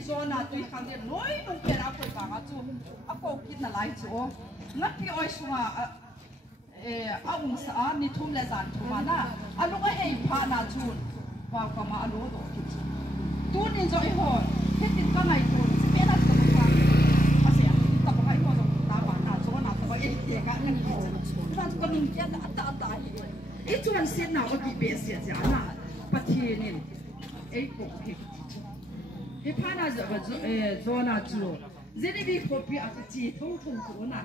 zona tui khang de noi nung pe ra koi banga chu a ko kit na lai chu ngat pi oi sunga a ung sa ni thum le zan thu ma na a lu ga hei pha na chu wa ka ma a lu do ki tu ni zo i ho he tin ka ngai tu pe na chu ka a se ta ba kai ho zo ta ba na zo na ta ba e te ka kan ki chu na chu ka min kya ta ta hi e chuan sin na o ki be se ja na pa thi ni e ko ki he pana zona chu zeni bi khopi a chi thong thong chu na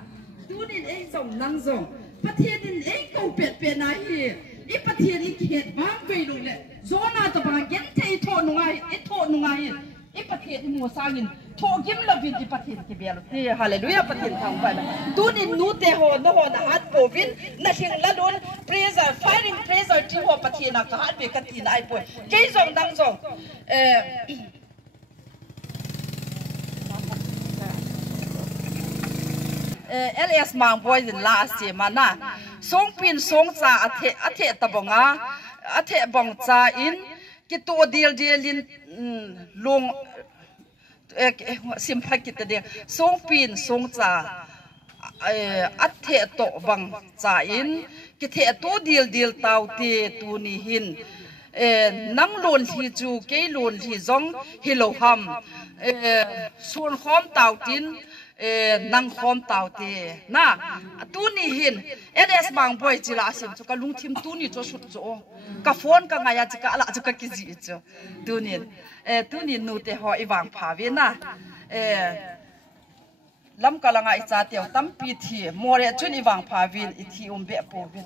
tu nin ei zong nang zong pathian nin ei ko pe na hi i pathian i khet bang pe lu le zona to bang gen thei tho nungai e tho nungai i pathian i mo sangin tho gim la vin i pathian ki bel te hallelujah pathian thang ba tu nin nu te ho no ho na hat po vin na hing la don praiser firing praiser ti ho pathian ka hat be ka tin ai po ke zong nang zong LS mang boy in last year mana song pin song cha athe tabonga athe bong cha in ki to deal in long sim phakit de song pin song cha athe to bang cha in ki the to deal tau te tu ni hin nang lon hi chu ke lon hi zong hi lo ham sun khom tau tin nang khom tau te na tu ni hin ns mang boy chila sim chu ka lung thim tu ni cho sut cho ka phone ka ngaya chi ka ala chu ka ki ji cho tu ni nu te ho i wang pha ve na lam ka langa i cha te tam pi thi more chun i wang pha vin i thi be po vin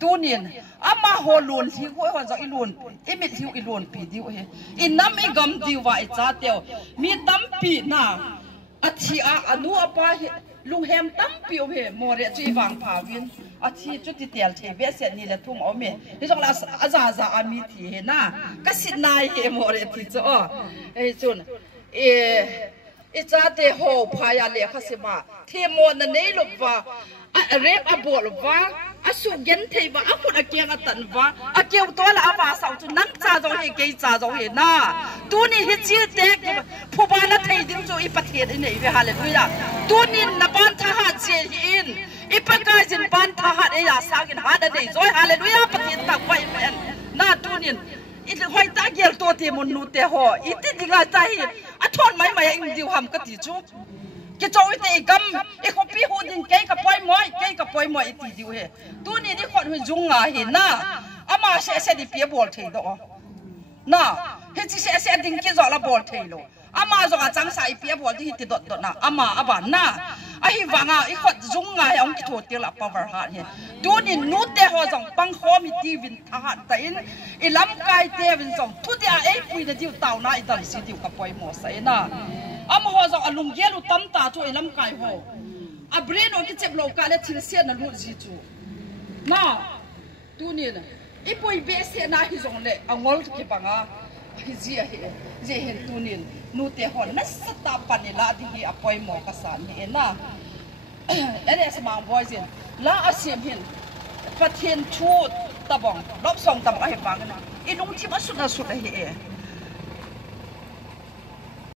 tu nin ama ho lun thi ho ho za i lun i mit hi i lun pi diu he in nam i gam diu wa i cha te mi tam pi na athi a anu apa lung hem tam pi o he more chi wang pha win athi chu ti tel the ve se ni le thung o me ni jong la aza ami thi he na ka sit nai he more thi cho e chun e cha te ho pha ya le kha se ma the mo na nei lo wa rep a bol wa asu gen thei wa akut akyang atan wa akyew to la awa sau chu nang cha zo he ke cha zo he na tu ni hi chi te phu ba la thei ding chu i pathian i nei ve hallelujah tu ni na ban tha ha che in i pa ka jin ban tha ha e ya sa gin ha da nei zo hallelujah pathian ta pai pen na tu ni i hoi ta gel to te mun nu te ho i ti dinga ta hi a thon mai ing diu ham ka ti chu ke choi te gam e ko pi hu din ke ka poi moi ti diu he tu ni khot hu jung nga he na ama se di pi bol thei do na he chi se ding ki zo la bol thei lo ama zo ga chang sai pi bol ti dot na ama aba na a hi wanga i khot jung nga he ong ki tho te la power ha he tu ni nu te ho jong pang kho mi ti vin tha ha ta in i lam kai te vin jong tu ti a e pui na diu tau na i dal si diu ka poi mo sai na am ho zo alung gelu tam ta chu ilam kai ho a brain o ki chep lo ka le thil se na lu ji chu na tu ni na i poi be se na hi zong le angol ki panga hi ji a he je hen tu ni nu te ho na sata panila di hi apoi mo ka san ni na ene sa mang boys in la asim hin pathian chu tabong lop song tam a he pang na i lung thi ma su na su la he